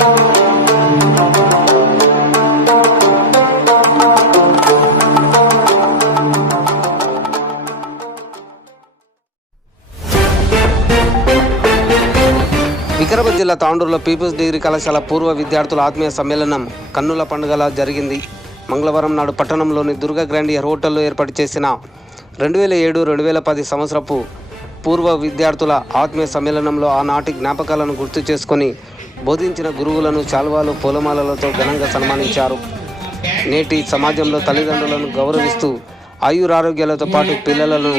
వికారాబాద్ జిల్లా తాండూరులో peoples degree కళాశాల పూర్వ విద్యార్థుల ఆత్మీయ సమ్మేళనం కన్నుల పండుగలా జరిగింది. మంగళవారం నాడు పట్టణంలోని దుర్గా గ్రాండియర్ హోటల్లో ఏర్పాటు చేసిన 2007-2010 సంవత్సరపు పూర్వ విద్యార్థుల ఆత్మీయ సమ్మేళనంలో ఆనాటి జ్ఞాపకాలను గుర్తు చేసుకొని బోధించిన గురువులను శాల్వాలు పూలమాలలతో ఘనంగా సన్మానించారు. నేటి సమాజంలో తల్లిదండ్రులను గౌరవిస్తూ ఆయురారోగ్యాలతో పాటు పిల్లలను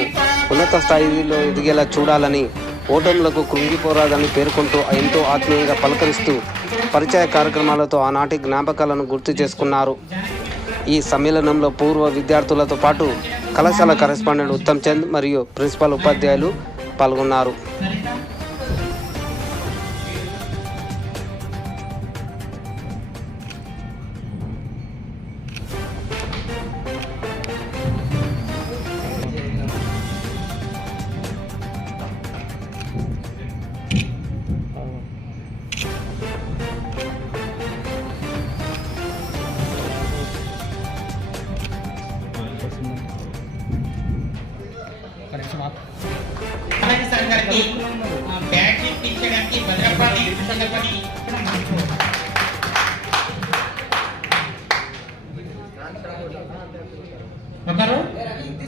ఉన్నత స్థాయిలో ఎదిగేలా చూడాలని, ఓటములకు కృంగిపోరాదని పేర్కొంటూ ఎంతో ఆత్మీయంగా పలకరిస్తూ పరిచయ కార్యక్రమాలతో ఆనాటి జ్ఞాపకాలను గుర్తు చేసుకున్నారు. ఈ సమ్మేళనంలో పూర్వ విద్యార్థులతో పాటు కళాశాల కరెస్పాండెంట్ ఉత్తమ్ చంద్ మరియు ప్రిన్సిపల్ ఉపాధ్యాయులు పాల్గొన్నారు.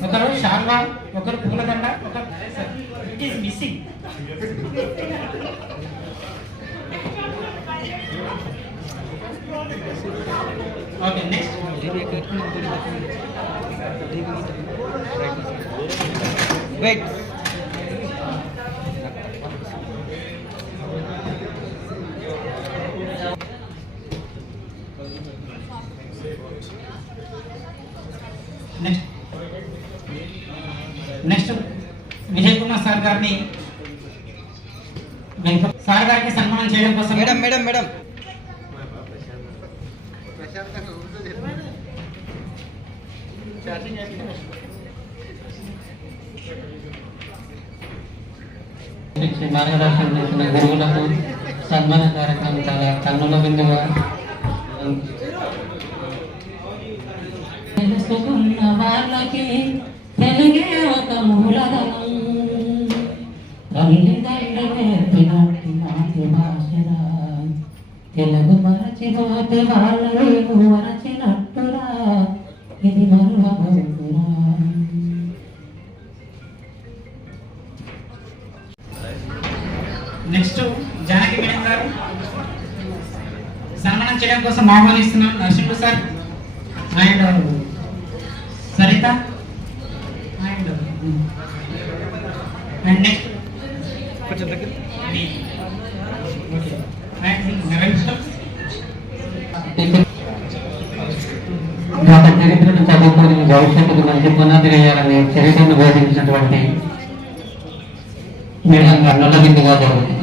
ఒకరు శాల్వా, ఒకరు పూలదండ, it is missing. Okay, next wait. Next Vijay Kumar sir గారిని సన్మానం చేయడం కోసం మేడం మేడం మేడం మార్గదర్శనం చేసిన గురువులకు సన్మాన కార్యక్రమం చాలా కన్నుల విందుగా తెలుసుకున్న వాళ్ళకి తెలుగే ఒక మూలధనం, తల్లిదండ్రులు నేర్పినట్టి మాతృభాషరా, తెలుగు మరచిపోతే వాళ్ళేమో మరచినట్టురా, ఇది మరువబోతురా. నెక్స్ట్ జానకి మేడం గారు సన్మానం చేయడం కోసం ఆహ్వానిస్తున్నాం. Narasimha sir and Saritha and next గత చరిత్రను చదువుకొని భవిష్యత్తుకు మంచి పునాది వేయాలని చరిత్రను బోధించినటువంటి మేడం కన్నుల విందుగా జరుగుతుంది.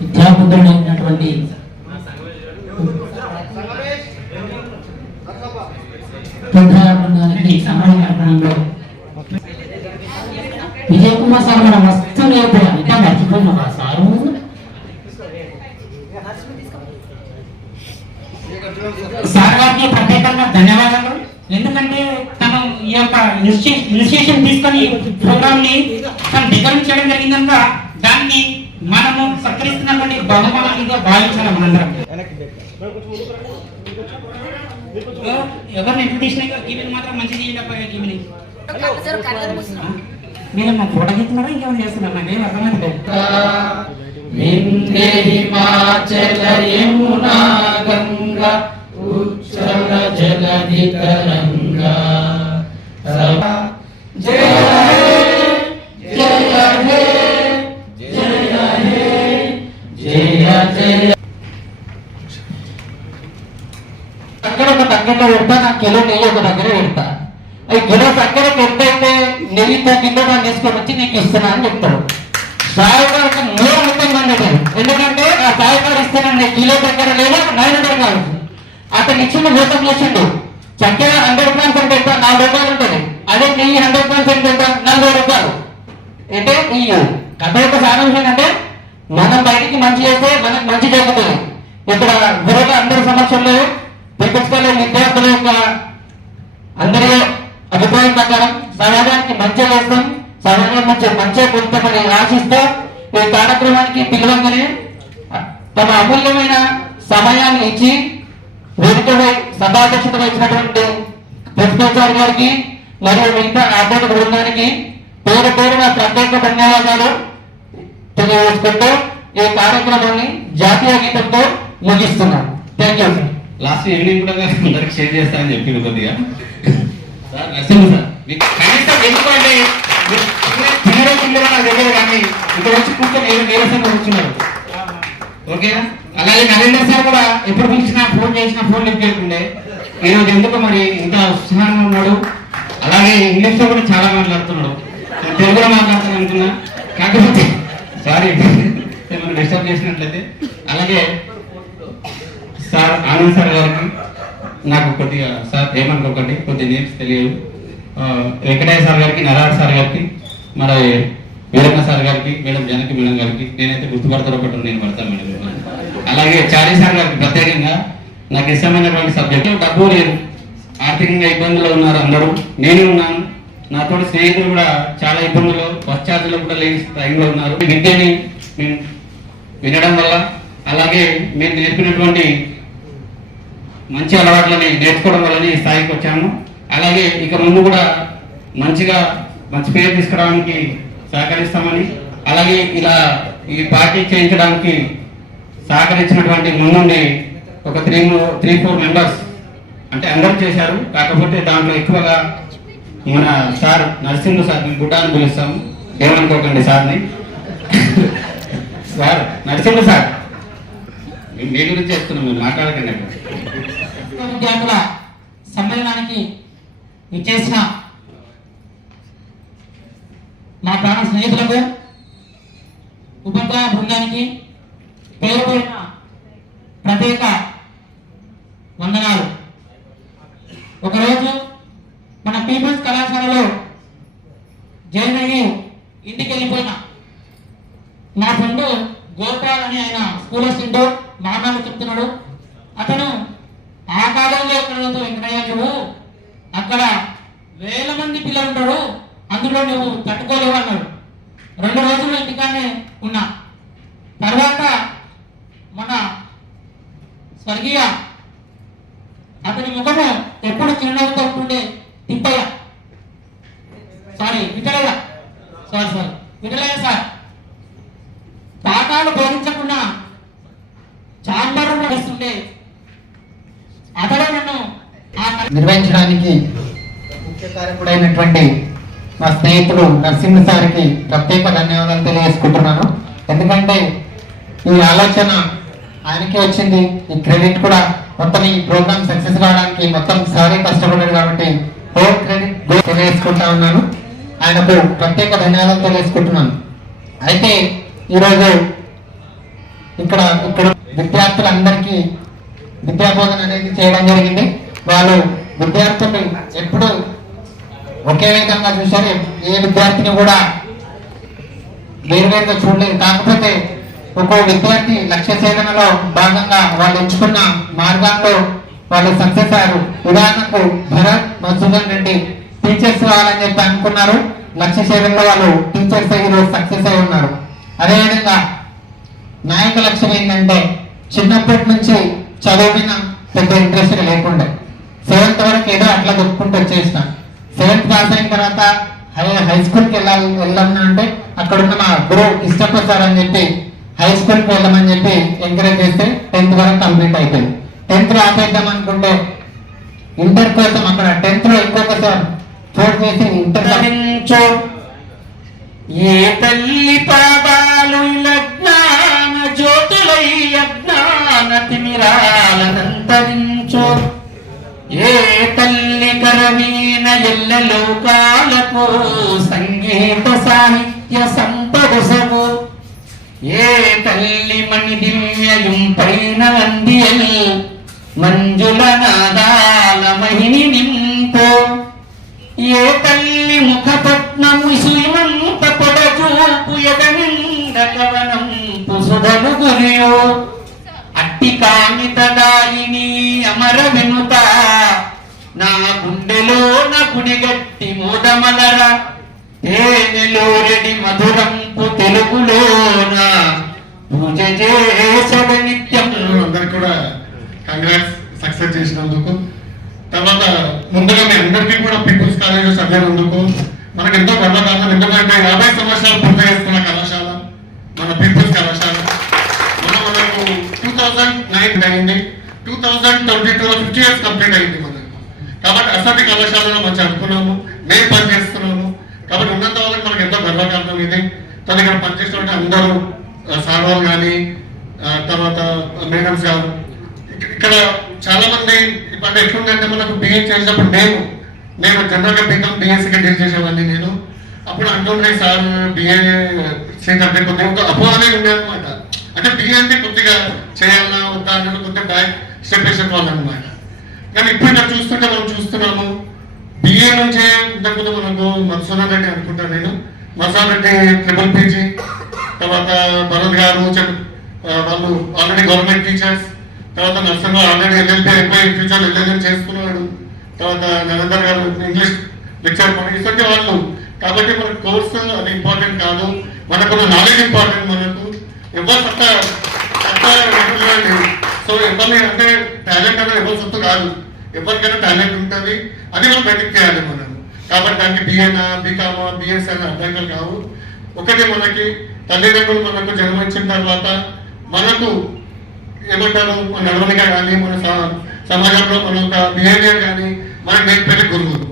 విద్యాబుద్ధుడైనటువంటి సమయంలో విజయ్ కుమార్ సార్ మన మస్తు నేర్పారు. ఇంకా మర్చిపోయినా సారు సార్ గారికి ప్రత్యేకంగా ధన్యవాదాలు. ఎందుకంటే తను ఈ యొక్క ఇనిషియేషన్ తీసుకొని ప్రోగ్రామ్ ని తను డిజైన్ చేయడం జరిగిందనుక దాన్ని మనము సత్కరిస్తున్నటువంటి బహుమానంగా భావించాలి మనందరం. ఎవరిని ఇంట్రొడ్యూషన్ గీవిని మాత్రం మంచిది గీవిని మీరు మా ఫోటో గీస్తున్నారా ఇంకేమైనా చేస్తున్నారు? నాకేం అర్థమైంది. ఉచ్చల జలధి తరంగా జయ జయ హే జయ హే జయ జయ. అక్కడ ఒక దగ్గరలో పెడతా, నా కిలో నెయ్యి ఒక దగ్గర పెడతా. ఈ గిలాస్ అక్కడ ఎంతైతే నెయ్యితో కింద తీసుకొని వచ్చి నీకు ఇస్తున్నా అని చెప్తాడు. సాయకాడికి మూడు మొత్తం కండదు. ఎందుకంటే ఆ సాయకాడు ఇస్తానని కిలో దగ్గర లేదా 900 కావచ్చు. అతను ఇచ్చిన మోసం చేసిండు. చక్కెర 100% ఎంత 4 రూపాయలు ఉంటుంది. అదే నెయ్యి 100% ఎంత 40 రూపాయలు. అంటే ఈ కథ యొక్క సారాంశం ఏంటంటే మనం బయటికి మంచి చేస్తే మనకు మంచి జరుగుతుంది. ఇక్కడ గురువుల అందరి సమక్షంలో ప్రతిష్టాల విద్యార్థుల యొక్క అందరి అభిప్రాయం ప్రకారం సమాజానికి మంచిగా చేస్తాం, సమాజం మంచిగా పొందుతామని ఆశిస్తూ ఈ కార్యక్రమానికి పిలవంగానే తమ అమూల్యమైన సమయాన్ని ఇచ్చి వేదికపై సభాధ్యక్షత వహించినటువంటి ప్రిన్సిపల్ గారికి మరియు మిగతా అధ్యక్ష బృందానికి పేరు పేరున ప్రత్యేక ధన్యవాదాలు తెలియజేసుకుంటూ ఈ కార్యక్రమాన్ని జాతీయ గీతంతో ముగిస్తున్నాం. Thank you sir. Last evening కూడా అందరికి షేర్ చేస్తానని చెప్పింది కొద్దిగా. సార్ నరసింహ సార్ మీకు కనీసం ఎందుకంటే తినడం నాకు దగ్గర కానీ ఇక్కడ వచ్చి కూర్చొని నీరసంగా కూర్చున్నారు. ఓకేనా? అలాగే నరేంద్ర సార్ కూడా ఎప్పుడు పిలిచినా ఫోన్ చేసినా ఫోన్ లిఫ్ట్ చేయకుండే ఈరోజు ఎందుకు మరి ఇంత ఉత్సాహంగా ఉన్నాడు. అలాగే ఇంగ్లీష్ లో కూడా చాలా మాట్లాడుతున్నాడు. తెలుగులో మాట్లాడుతాను అనుకున్నా, కాకపోతే సారీ ఏమైనా డిస్టర్బ్ చేసినట్లయితే. అలాగే సార్ ఆనంద్ సార్ గారికి నాకు కొద్దిగా సార్ ఏమనుకోకండి, కొద్ది నేమ్స్ తెలియదు. వెంకటయ్య సార్ గారికి, నరాజ్ సార్ గారికి, మన వీరన్న సార్ గారికి, మేడం జనకి మేడం గారికి నేనైతే గుర్తుపడతారో ఒకటి నేను పడతాను మేడం. అలాగే చారీ సార్ గారికి ప్రత్యేకంగా నాకు ఇష్టమైనటువంటి సబ్జెక్టు. డబ్బు లేదు, ఆర్థికంగా ఇబ్బందులు ఉన్నారు అందరూ, నేను ఉన్నాను. నాతో స్నేహితులు కూడా చాలా ఇబ్బందులు బస్ ఛార్జీలు కూడా లేని టైంలో ఉన్నారు. విద్యని మేము వినడం వల్ల అలాగే మేము నేర్పినటువంటి మంచి అలవాట్లని నేర్చుకోవడం వల్లనే ఈ స్థాయికి వచ్చాము. అలాగే ఇక ముందు కూడా మంచిగా మంచి పేరు తీసుకురావడానికి సహకరిస్తామని, అలాగే ఇలా ఈ పార్టీ చేయించడానికి సహకరించినటువంటి ముందుండి ఒక 3-4 మెంబర్స్ అంటే అందరూ చేశారు. కాకపోతే దాంట్లో ఎక్కువగా మన సార్ నరసింహ సార్ మేము గుడ్డ అని పిలుస్తాము, ఏమనుకోకండి సార్ని. సార్ నరసింహ సార్ మీ గురించి చెప్తున్నాం, మీరు మాట్లాడకండి. విద్యార్థుల సమ్మేళనానికి ఇచ్చేసిన మా ప్రాణ స్నేహితులకు, ఉపాధ్యాయ బృందానికి పేరు పేరున ప్రత్యేక వందనాలు. ఒకరోజు మన పీపుల్స్ కళాశాలలో జాయిన్ అయ్యి ఇంటికి వెళ్ళిపోయిన నా ఫ్రెండ్ గోపాల్ అని ఆయన స్కూల్ అసిస్టెంట్ మా నాన్న చెప్తున్నాడు. అతను ఆ కాలంలో ఎక్కడంతో వెంకటయ్య నువ్వు అక్కడ 1000 మంది పిల్లలు ఉంటారు, అందులో నువ్వు తట్టుకోలేవు అన్నాడు. 2 రోజులు ఇంటికానే ఉన్నా. తర్వాత మన స్వర్గీయ అతని ముఖము ఎప్పుడు చిరునవ్వుతో ఉంటుండే తిప్పయ్య, విఠలయ్య సార్ పాఠాలు బోధించకుండా చాంబర్ నడుస్తుండే అతడు నన్ను నిర్వహించడానికి ముఖ్య కారకుడైనటువంటి మా స్నేహితుడు నరసింహ సార్కి ప్రత్యేక ధన్యవాదాలు తెలియజేసుకుంటున్నాను. ఎందుకంటే ఈ ఆలోచన ఆయనకే వచ్చింది, ఈ క్రెడిట్ కూడా మొత్తం ఈ ప్రోగ్రామ్ సక్సెస్ కావడానికి మొత్తం సారే కష్టపడ్డాడు కాబట్టి హోల్ క్రెడిట్ తెలియజేసుకుంటా ఉన్నాను. ఆయనకు ప్రత్యేక ధన్యవాదాలు తెలియజేసుకుంటున్నాను. అయితే ఈరోజు ఇక్కడ విద్యార్థులందరికీ విద్యాబోధన అనేది చేయడం జరిగింది. వాళ్ళు విద్యార్థులు ఎప్పుడు ఒకే విధంగా చూశారు, ఏ విద్యార్థిని కూడా వేరువేరుగా చూడలేదు. కాకపోతే ఒక్కో విద్యార్థి లక్ష్య సేవనలో భాగంగా వాళ్ళు ఎంచుకున్న మార్గాల్లో వాళ్ళు సక్సెస్ అయ్యారు. ఉదాహరణకు భరత్ మధుసూదన్ రెడ్డి టీచర్స్ కావాలని చెప్పి అనుకున్నారు, లక్ష్య సేవలో వాళ్ళు టీచర్స్ ఈరోజు సక్సెస్ అయి ఉన్నారు. అదేవిధంగా నాయక లక్ష్యం ఏంటంటే చిన్నప్పటి నుంచి చదువు మీద పెద్ద ఇంట్రెస్ట్ లేకుండే 7th వరకు ఏదో అట్లా దొరుకుంటూ వచ్చేసిన. 7th పాస్ అయిన తర్వాత హై స్కూల్కి వెళ్ళాలన్నా అంటే అక్కడ ఉన్న మా గురువు ఇష్టపడతారు అని చెప్పి హై స్కూల్కి వెళ్ళమని చెప్పి ఎంకరేజ్ చేస్తే 10th వరకు కంప్లీట్ అయిపోయింది. 10th లో ఆపేద్దాం అనుకుంటే ఇంటర్ కోసం అక్కడ 10th లో ఇంకొకసారి ఫోర్స్ చేసి ఇంటర్ ఏ తల్లి పాదాలు జ్ఞాన జ్యోతులై అజ్ఞాన తిమిరాలనంతరించో, ఏ తల్లి కరవీన ఎల్ల లోకాలకు సంగీత సాహిత్య సంపదసము, ఏ తల్లి మణి దివ్యయం పైన అందియల్ మంజుల నాదాల మహిని నింపు ఏ తల్లి ముఖపట్నము శ్రీమంత పొడచూపు ఎదనింద కవనంపు సుధను గురియో అట్టి కామితదాయిని అమర వినుత నా గుండెలో నా గుడిగట్టి మోదమలర తేనెలో రెడి మధురంపు తెలుగులోన పూజ చేసద నిత్యం. అందరికి కూడా కంగ్రాట్స్ సక్సెస్ చేసినందుకు. తర్వాత ముందుగా మీ అందరికీ కూడా పీపుల్స్ కాలేజ్ చదివినందుకు మనకు ఎంతో గర్వకారణం. ఎందుకంటే 50 సంవత్సరాలు పూర్తి చేస్తున్న కళాశాల మన పీపుల్స్ కళాశాల. మనకు 2009 అయింది, 2022 50 years కంప్లీట్ అయింది మనకు. కాబట్టి అసలు కళాశాలలో మనం చదువుకున్నాము, మేము పనిచేస్తున్నాము. కాబట్టి ఉన్నంత వాళ్ళకి మనకు ఎంతో గర్వకారణం ఇది. తను ఇక్కడ పనిచేస్తున్నట్టు అందరూ సార్ వాళ్ళు కానీ తర్వాత మేడమ్స్ గారు ఇక్కడ చాలా మంది ఇప్పుడు ఎట్లుందంటే మనకు బిఏ చేసినప్పుడు నేను జనరల్గా బీకామ్ బిఎస్సీగా డీల్ చేసేవాడిని. నేను అప్పుడు అంటుండే సార్ బిఏ సీట్ అంటే కొద్దిగా అపోహనే ఉండే అనమాట. అంటే బిఏ అంటే కొద్దిగా చేయాలన్నా వద్దా అనేది కొద్దిగా బ్యాక్ స్టెప్ వేసిన వాళ్ళు అనమాట. కానీ ఇప్పుడు ఇక్కడ చూస్తుంటే మనం చూస్తున్నాము బిఏ నుంచే ఇంతకుముందు మనకు మధుసూదన్ రెడ్డి అనుకుంటా నేను, మధుసూదన్ రెడ్డి ట్రిపుల్ పీజీ, తర్వాత భరత్ గారు వాళ్ళు ఆల్రెడీ గవర్నమెంట్ టీచర్స్, తర్వాత నర్సింగ్ ఆల్రెడీ ఎల్ఎల్పీ అయిపోయి ఫ్యూచర్ ఎల్ఎల్ఎం చేస్తున్నాడు, తర్వాత నరేందర్ గారు ఇంగ్లీష్ లెక్చర్ ఇటువంటి వాళ్ళు. కాబట్టి మన కోర్సు అది ఇంపార్టెంట్ కాదు, మనకు నాలెడ్జ్ ఇంపార్టెంట్. మనకు ఎవరు సత్తా లేదు. సో ఎవరిని అంటే టాలెంట్ అనేది ఎవరు సొత్తు కాదు, ఎవరికైనా టాలెంట్ ఉంటుంది, అది మనం బయటకు చేయాలి మనం. కాబట్టి దానికి బిఏనా బీకామా బిఎస్ అని అర్థాలు కావు. ఒకటి మనకి తల్లిదండ్రులు మనకు జన్మించిన తర్వాత మనకు ఏమంటారు నడవడిక కానీ మన సమాజంలో మన ఒక బిహేవియర్ కానీ మనకు నేర్పేది గురువు.